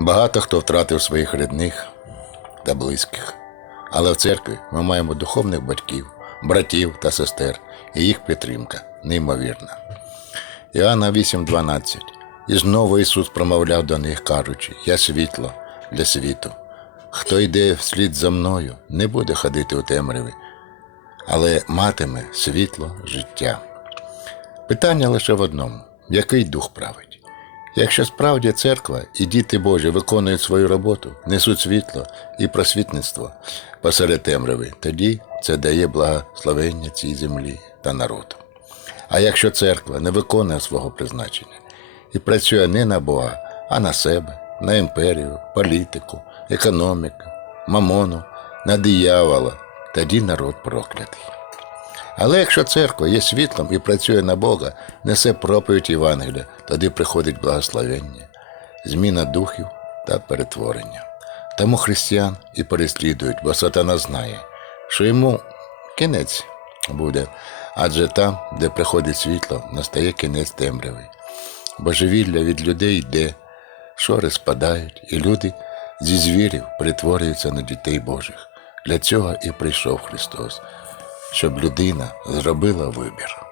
Багато хто втратив своїх рідних та близьких. Але в церкві ми маємо духовних батьків, братів та сестер, і їх підтримка неймовірна. Іоанна 8:12. І знову Ісус промовляв до них, кажучи: Я світло для світу. Хто йде вслід за мною, не буде ходити у темряві, але матиме світло життя. Питання лише в одному: який дух править? Якщо справді церква і діти Божі виконують свою роботу, несуть світло і просвітництво посеред темряви, тоді це дає благословення цій землі та народу. А якщо церква не виконує свого призначення і працює не на Бога, а на себе, на імперію, політику, економіку, мамону, на диявола, тоді народ проклятий. Але якщо церква є світлом і працює на Бога, несе проповідь Євангелія, тоді приходить благословення, зміна духів та перетворення. Тому християн і переслідують, бо сатана знає, що йому кінець буде, адже там, де приходить світло, настає кінець темряви. Божевілля від людей йде, шори спадають, і люди зі звірів перетворюються на дітей Божих. Для цього і прийшов Христос, щоб людина зробила вибір.